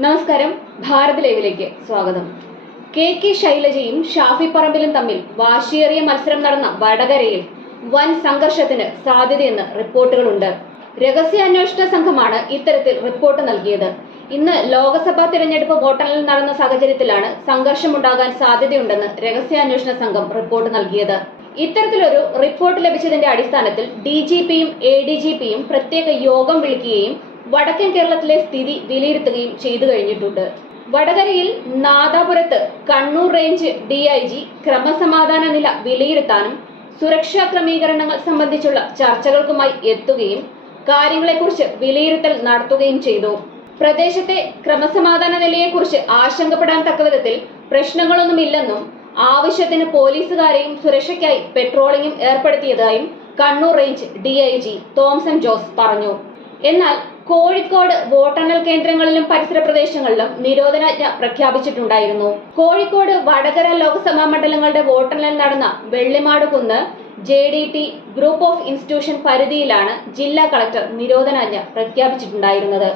നമസ്കാരം, ഭാരത് ലൈവിലേക്ക് സ്വാഗതം. കെ ശൈലജയും ഷാഫി പറമ്പിലും തമ്മിൽ വാശിയേറിയ മത്സരം നടന്ന വടകരയിൽ വൻ സംഘർഷത്തിന് സാധ്യതയെന്ന് റിപ്പോർട്ടുകളുണ്ട്. രഹസ്യാന്വേഷണ സംഘമാണ് ഇത്തരത്തിൽ റിപ്പോർട്ട് നൽകിയത്. ഇന്ന് ലോക്സഭാ തിരഞ്ഞെടുപ്പ് വോട്ടെണ്ണൽ നടന്ന സാഹചര്യത്തിലാണ് സംഘർഷമുണ്ടാകാൻ സാധ്യതയുണ്ടെന്ന് രഹസ്യാന്വേഷണ സംഘം റിപ്പോർട്ട് നൽകിയത്. ഇത്തരത്തിലൊരു റിപ്പോർട്ട് ലഭിച്ചതിന്റെ അടിസ്ഥാനത്തിൽ DGPയും ADGPയും പ്രത്യേക യോഗം വിളിക്കുകയും വടക്കൻ കേരളത്തിലെ സ്ഥിതി വിലയിരുത്തുകയും ചെയ്തു കഴിഞ്ഞിട്ടുണ്ട്. വടകരയിൽ നാദാപുരത്ത് കണ്ണൂർ റേഞ്ച് DIG ക്രമസമാധാന നില വിലയിരുത്താനും സുരക്ഷാ ക്രമീകരണങ്ങൾ സംബന്ധിച്ചുള്ള ചർച്ചകൾക്കുമായി എത്തുകയും കാര്യങ്ങളെക്കുറിച്ച് വിലയിരുത്തൽ നടത്തുകയും ചെയ്തു. പ്രദേശത്തെ ക്രമസമാധാന നിലയെക്കുറിച്ച് ആശങ്കപ്പെടാൻ തക്കവിധത്തിൽ പ്രശ്നങ്ങളൊന്നുമില്ലെന്നും ആവശ്യത്തിന് പോലീസുകാരെയും സുരക്ഷയ്ക്കായി പെട്രോളിംഗും ഏർപ്പെടുത്തിയതായും കണ്ണൂർ റേഞ്ച് DIG തോംസൺ ജോസ് പറഞ്ഞു. എന്നാൽ കോഴിക്കോട് വോട്ടെണ്ണൽ കേന്ദ്രങ്ങളിലും പരിസര പ്രദേശങ്ങളിലും നിരോധനാജ്ഞ പ്രഖ്യാപിച്ചിട്ടുണ്ടായിരുന്നു. കോഴിക്കോട്, വടകര ലോക്സഭാ മണ്ഡലങ്ങളുടെ വോട്ടെണ്ണൽ നടന്ന Vellimadukunnu JDT group of institution പരിധിയിലാണ് ജില്ലാ കളക്ടർ നിരോധനാജ്ഞ പ്രഖ്യാപിച്ചിട്ടുണ്ടായിരുന്നത്.